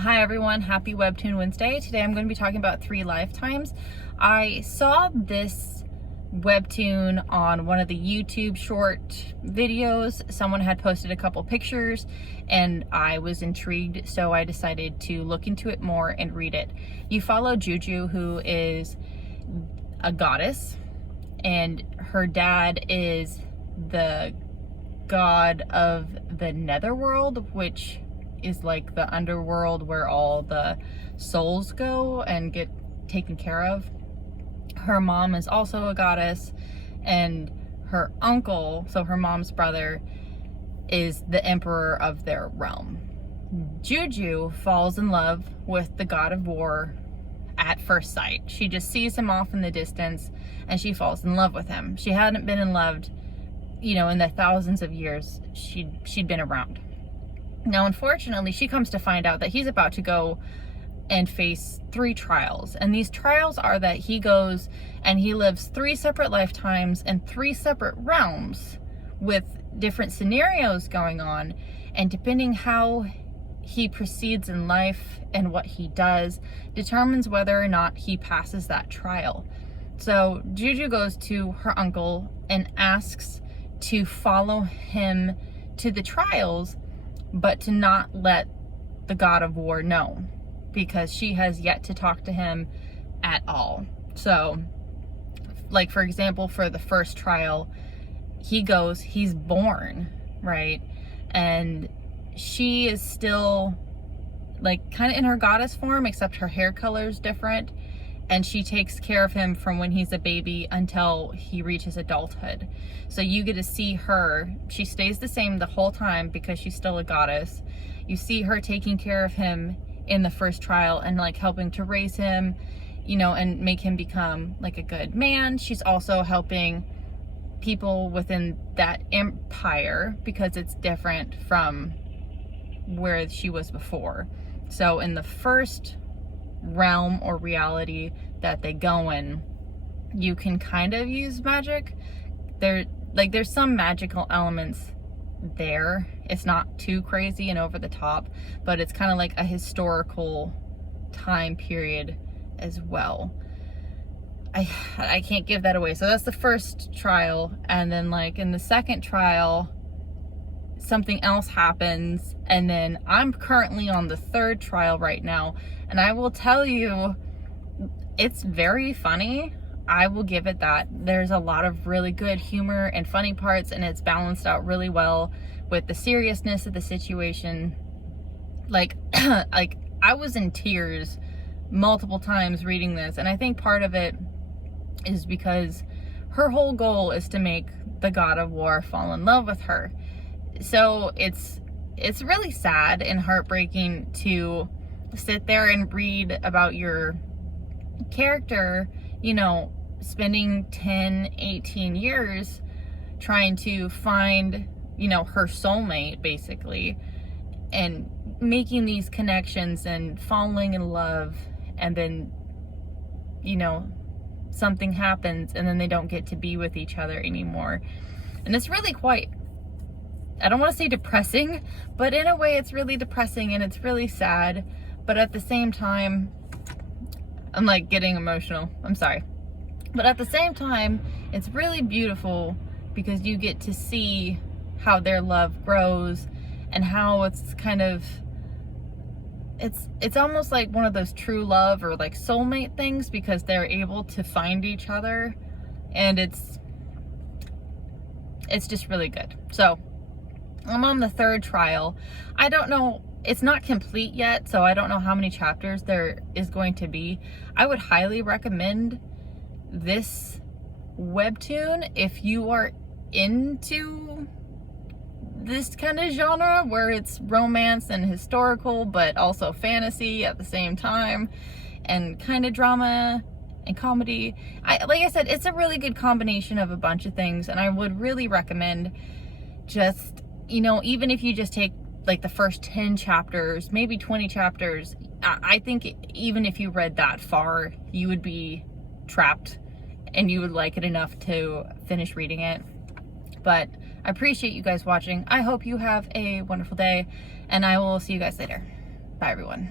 Hi everyone, happy Webtoon Wednesday. Today I'm going to be talking about 3 Lifetimes. I saw this webtoon on one of the YouTube short videos. Someone had posted a couple pictures and I was intrigued, so I decided to look into it more and read it. You follow Juju, who is a goddess, and her dad is the god of the netherworld, which is like the underworld where all the souls go and get taken care of. Her mom is also a goddess, and her uncle, so her mom's brother, is the emperor of their realm. Juju falls in love with the god of war at first sight. She just sees him off in the distance and she falls in love with him. She hadn't been in love, in the thousands of years she'd been around. Now, unfortunately, she comes to find out that he's about to go and face 3 trials. And these trials are that he goes and he lives 3 separate lifetimes in 3 separate realms with different scenarios going on. And depending how he proceeds in life and what he does determines whether or not he passes that trial. So Juju goes to her uncle and asks to follow him to the trials, but to not let the god of war know, because she has yet to talk to him at all. So, like, for example, for the first trial, he's born, right? And she is still like kind of in her goddess form, except her hair color is different. And she takes care of him from when he's a baby until he reaches adulthood. So you get to see her. She stays the same the whole time because she's still a goddess. You see her taking care of him in the first trial and like helping to raise him, and make him become like a good man. She's also helping people within that empire because it's different from where she was before. So in the first realm or reality that they go in, you can kind of use magic. There's some magical elements there. It's not too crazy and over the top, but it's kind of like a historical time period as well. I can't give that away. So that's the first trial, and then like in the second trial something else happens, and then I'm currently on the 3rd trial right now, and I will tell you, it's very funny. I will give it that. There's a lot of really good humor and funny parts, and it's balanced out really well with the seriousness of the situation. Like I was in tears multiple times reading this, and I think part of it is because her whole goal is to make the god of war fall in love with her. So it's really sad and heartbreaking to sit there and read about your character, spending 10, 18 years trying to find, her soulmate, basically, and making these connections and falling in love, and then, something happens and then they don't get to be with each other anymore. And it's really quite, I don't want to say depressing, but in a way it's really depressing and it's really sad. But at the same time, I'm like getting emotional. I'm sorry. But at the same time, it's really beautiful because you get to see how their love grows and how it's kind of, it's almost like one of those true love or like soulmate things, because they're able to find each other, and it's just really good. So I'm on the 3rd trial. I don't know, it's not complete yet, so I don't know how many chapters there is going to be. I would highly recommend this webtoon if you are into this kind of genre where it's romance and historical, but also fantasy at the same time, and kind of drama and comedy. Like I said, it's a really good combination of a bunch of things, and I would really recommend just, even if you just take like the first 10 chapters, maybe 20 chapters, I think even if you read that far, you would be trapped and you would like it enough to finish reading it. But I appreciate you guys watching. I hope you have a wonderful day, and I will see you guys later. Bye, everyone.